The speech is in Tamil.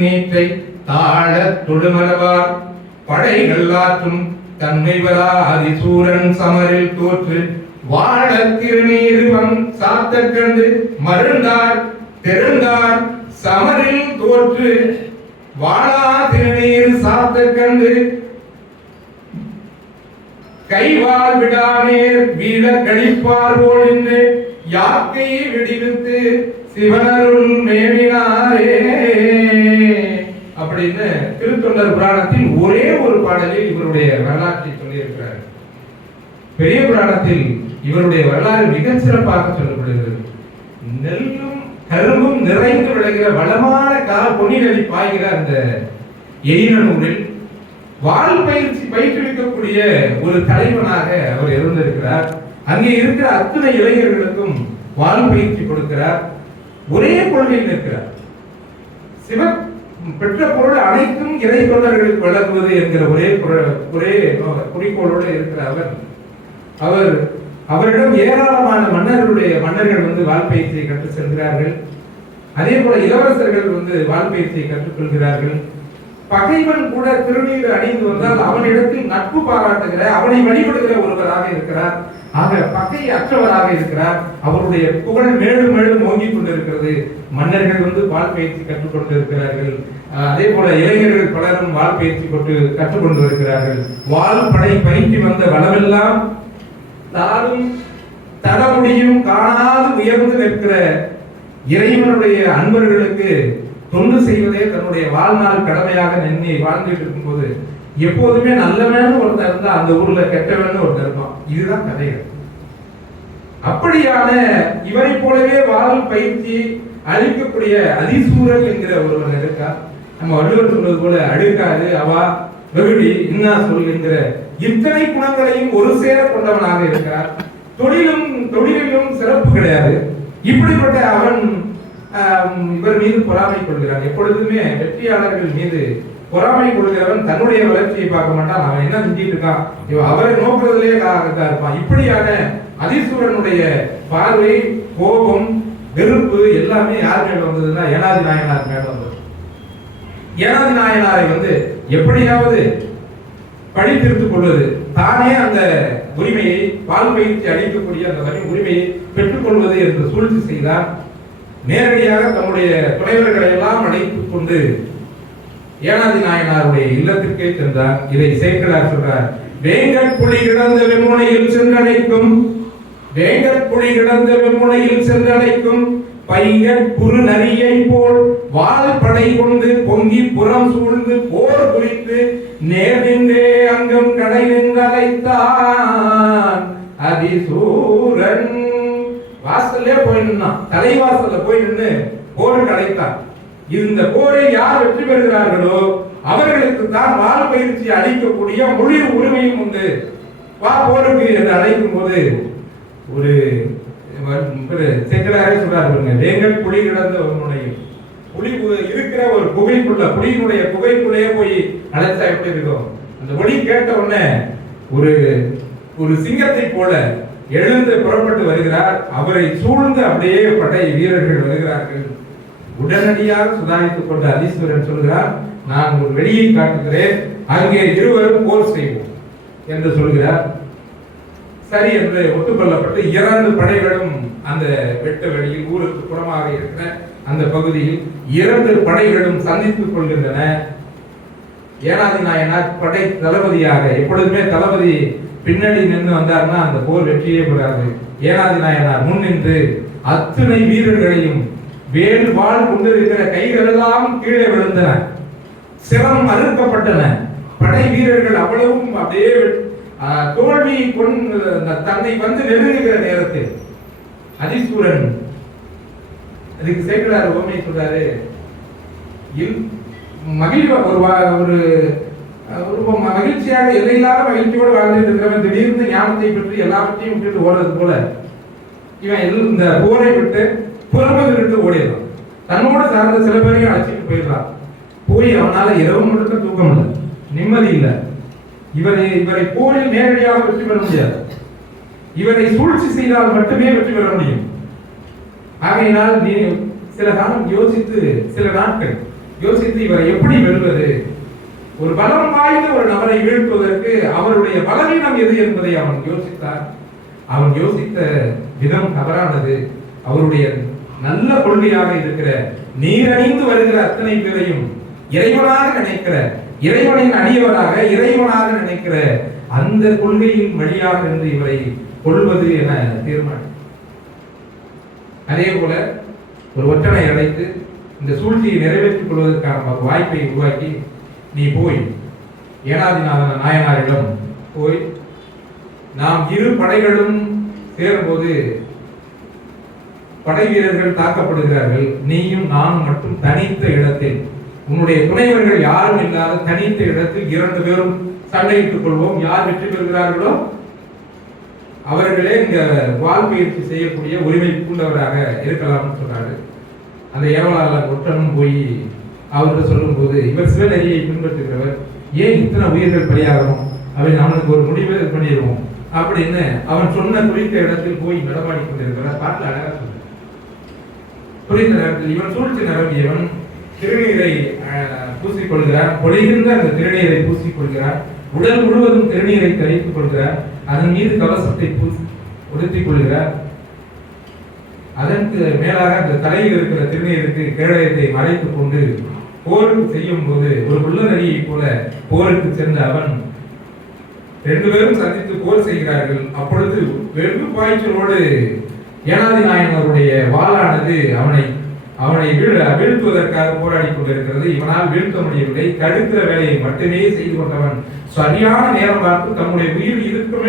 நீற்றை தாழ தொழுமலவார் படைகள் ஆற்றும் தன்மைவரா அதிசூரன் சமரில் தோற்று வாழ திருநீருவம் சாத்த கண்டு மருந்தார் தெருந்தார் சமரில் தோற்று வாழா திருநீர் சாத்த கண்டு கைவால் விடாமேர் வீட கழிப்பார் போல் என்று யாக்கையை விடுவித்து சிவனருள் மேவினாரே அப்படின்னு திருத்தொண்டர் புராணத்தில் ஒரே ஒரு பாடலில் இவருடைய வரலாற்றை சொல்லியிருக்கிறார். பெரிய புராணத்தில் இவருடைய வரலாறு மிகச் சிறப்பாக சொல்லப்படுகிறது. நெல்லும் கரும்பும் நிறைந்து விளைகிற வளமான பொன்னி நதி பாய்கிற அந்த எயினூரில் வால் பயிற்சி பயிற்றுவிக்கக்கூடிய ஒரு தலைவனாக அவர் இருந்திருக்கிறார். அங்கே இருக்கிற அத்தனை இளைஞர்களுக்கும் வால் பயிற்சி கொடுக்கிறார். ஒரே கொள்கையில் இருக்கிறார். சிவ பெற்ற பொருள் அனைத்தும் இறை தொண்டர்களுக்கு வழங்குவது என்கிற ஒரே குறிக்கோளோடு இருக்கிற அவர் அவரிடம் ஏராளமான மன்னர்கள் வந்து வால்பயிற்சியை கற்றுச் செல்கிறார்கள். அதே போல இளவரசர்கள் வந்து வால்பயிற்சியை கற்றுக்கொள்கிறார்கள். பகைவன் கூட திருநீர் அணிந்து வந்தால் அவனிடத்தில் நட்பு பாராட்டுகிற அவனை வழிபடுகிற ஒருவராக இருக்கிறார். ஆக பகை அற்றவராக இருக்கிறார். அவருடைய புகழ் மேலும் மேலும் ஓங்கிக் கொண்டிருக்கிறது. மன்னர்கள் வந்து வால் பயிற்சி கற்றுக்கொண்டு இருக்கிறார்கள். அதே போல இளைஞர்கள் பலரும் வால் பயிற்சி கற்றுக்கொண்டு இருக்கிறார்கள். வால் படை பயிற்சி வந்த வளமெல்லாம் தானும் தடமுடியும் காணாது உயர்ந்து நிற்கிற இறைவனுடைய அன்பர்களுக்கு தொண்டு செய்வதே தன்னுடைய வாழ்நாள் கடமையாக நின்று வாழ்ந்துட்டு இருக்கும்போது எப்போதுமே நல்லவன் ஒருத்தர் இருந்தா அந்த ஊர்ல கெட்டவன் ஒருத்தர் இருப்பான். இதுதான் கதைகள். அப்படியான இவரை போலவே வால் பயிற்சி அளிக்கக்கூடிய அதிசூரன் என்கிற ஒருவன் இருக்கா. நம்ம வள்ளுவர் சொல்வது போல அடுக்காது அவா வெகுடி இன்னா சொல் என்கிற இத்தனை குணங்களையும் ஒரு சேர கொண்டவனாக இருக்கிறார். தொழிலிலும் சிறப்பு கிடையாது. இப்படிப்பட்ட அவன் இவர் மீது பொறாமை கொள்கிறான். எப்பொழுதுமே வெற்றியாளர்கள் மீது பொறாமை கொள்கிறவன் தன்னுடைய வளர்ச்சியை பார்க்க மாட்டான். அவன் என்ன செஞ்சிட்டு இருக்கான், அவரை நோக்குறதுலேயே இருப்பான். இப்படியான அதிசூரனுடைய பார்வை, கோபம், வெறுப்பு எல்லாமே யார் மேல வந்ததுன்னா ஏனாதி நாயனார் மேல வந்தது. ஏனாதி நாயனாரை வந்து எப்படியாவது படித்திருத்துக் கொள்வது, தானே அந்த உரிமையை வால் பயிற்சி அளிக்கக்கூடிய அந்த உரிமையை பெற்றுக் கொள்வது என்று சூழ்ச்சி செய்தார். நேரடியாக தம்முடைய துணைவர்களை எல்லாம் அழைத்துக் கொண்டு ஏனாதி நாயனாருடைய இல்லத்திற்கே சென்றார். இதை சேக்கிழார் சொல்றார். வேங்கட்புலி கிடந்த வெம்முனையில் சென்றடைக்கும், வேங்கட்புலி கிடந்த வெம்முனையில் சென்றடைக்கும் பைங்கட்புரு நரியை போல் வால் படை கொண்டு பொங்கி புறம் சூழ்ந்து போர் குறித்து நேர் நின்றே அங்கம் கடை நின்று அழைத்தான் அதிசூரன். வாசல்லே போய் நின்னான், தலைவாசல்ல போய் நின்று போருக்கு அழைத்தான். இந்த போரில் யார் வெற்றி பெறுகிறார்களோ அவர்களுக்கு தான் வால் பயிற்சி அளிக்கக்கூடிய முழு உரிமையும் உண்டு. வா போருக்கு என்று அழைக்கும் போது ஒரு சேக்கிழாரே சொல்றாரு, வேங்கட் புலி கிடந்த உன்னுடைய புலி இருக்கிற ஒரு குகைக்குள்ள, புலியினுடைய குகைக்குள்ளேயே போய் அழைச்சா எப்படி இருக்கும். அந்த ஒளி கேட்ட உடனே ஒரு சிங்கத்தை போல எழுந்து புறப்பட்டு வருகிறார். அவரை சூழ்ந்து அப்படியே படை வீரர்கள் வருகிறார்கள். உடனடியாக சுதாரித்துக் கொண்ட அதீஸ்வரன் சொல்கிறார், நான் ஒரு வெளியை காட்டுகிறேன், அங்கே இருவரும் போர் செய்வோம் என்று சொல்கிறார். சரி என்று ஒத்துக்கொள்ளப்பட்டு 2 படைகளும் அந்த வெட்ட வெளியில் ஊருக்கு புறமாக இருக்கிற அந்த பகுதியில் 2 படைகளும் சந்தித்துக் கொள்கின்றன. ஏனாதி நாயனார் படை தளபதியாக, எப்பொழுதுமே தளபதி பின்னாடி நின்று வந்தார்னா அந்த போர் வெற்றியே பெறாது. ஏனாதி நாயனார் முன் நின்று அத்தனை வீரர்களையும் வேல் வாழ் கொண்டிருக்கிற கைகள் எல்லாம் கீழே விழுந்தன, சிரம் அறுக்கப்பட்டன. படை வீரர்கள் அவ்வளவும் அப்படியே தோல்வி தன்னை வந்து நெருங்குகிற நேரத்தில் அதிசூரன், அதுக்கு சேக்கிழார் ஓமை சொல்றாரு, ஒரு மகிழ்ச்சியாக எல்லையில்லாத மகிழ்ச்சியோடு வாழ்ந்துட்டு இருக்கிறவன் திடீர்னு ஞானத்தை பற்றி எல்லாவற்றையும் விட்டுட்டு ஓடுறது போல இவன் இந்த போரை விட்டு புறம்பு விட்டு ஓடிடலாம். தன்னோடு சார்ந்த சில பேரையும் அழைச்சிட்டு போயிடலாம். போய் அவனால இரவு முழுக்க தூக்கம் இல்லை, நிம்மதி இல்லை. இவரை போரில் நேரடியாக வெற்றி பெற முடியாது. இவரை சூழ்ச்சி செய்தால் மட்டுமே வெற்றி பெற முடியும். ஆகையினால் நீ சில காலம் யோசித்து சில நாட்கள் யோசித்து இவரை எப்படி வெல்வது, ஒரு பலம் வாய்ந்த ஒரு நபரை வீழ்த்துவதற்கு அவருடைய பலவீனம் எது என்பதை அவன் யோசித்தான். அவன் யோசித்த விதம் தவறானது. அவருடைய நல்ல கொள்கையாக இருக்கிற நீரணிந்து வருகிற அத்தனை பேரையும் இறைவனாக நினைக்கிற, இறைவனின் அடியவராக இறைவனாக நினைக்கிற அந்த கொள்கையின் வழியாக இருந்து இவரை கொள்வது என தீர்மானம். அதே போல ஒரு ஒற்றனை அழைத்து இந்த சூழ்ச்சியை நிறைவேற்றிக் கொள்வதற்கான ஒரு வாய்ப்பை உருவாக்கி, நீ போய் ஏனாதிநாதன் நாயனாரிடம் போய், நாம் இரு படைகளும் சேரும்போது படை வீரர்கள் தாக்கப்படுகிறார்கள், நீயும் நானும் மட்டும் தனித்த இடத்தில், உன்னுடைய துணைவர்கள் யாரும் இல்லாத தனித்த இடத்தில் 2 பேரும் சண்டையிட்டுக் கொள்வோம். யார் வெற்றி பெறுகிறார்களோ அவர்களே இங்க வால் பயிற்சி செய்யக்கூடிய உரிமை பூண்டவராக இருக்கலாம்னு சொன்னாரு. அந்த ஏவலாளர் ஒற்றனும் போய் அவர்கிட்ட சொல்லும் போது, இவர் சிவநெறியை பின்பற்றுகிறவர், ஏன் இத்தனை உயிர்கள் பலியாகணும் அப்படின்னு அவனுக்கு ஒரு முடிவு பண்ணிடுவோம் அப்படின்னு அவன் சொன்ன குறித்த இடத்தில் போய் நடமாடி கொண்டிருக்கிறார். பாட்டில் அழகா சொல்ற, குறித்த நேரத்தில் இவன் சூழ்ச்சி நிரம்பியவன் திருநீரை பூசிக்கொள்கிறார். பொழிகின்ற அந்த திருநீரை பூசிக்கொள்கிறார். உடல் முழுவதும் திருநீரை தரித்துக் கொள்கிறார். அதன் மீது கவசத்தை உடுத்திக் கொள்கிறார். அதற்கு மேலாக அந்த தலையில் இருக்கிற திருநீருக்கு கேடயத்தை மறைத்துக் கொண்டு போருக்கு செய்யும் போது ஒரு புல்லநரியை போல போருக்கு சென்ற அவன் 2 பேரும் சந்தித்து போர் செய்கிறார்கள். அப்பொழுது வெகு பாய்ச்சலோடு ஏனாதி நாயனருடைய வாளானது அவனை வீழ்த்துவதற்காக போராடி கொண்டிருக்கிறது. இவனால் வீழ்த்த முடியவில்லை. தடுக்கிற வேலையை மட்டுமே செய்து கொண்டவன் சரியான நேரம் பார்த்து தம்முடைய உயிர் இருக்குமே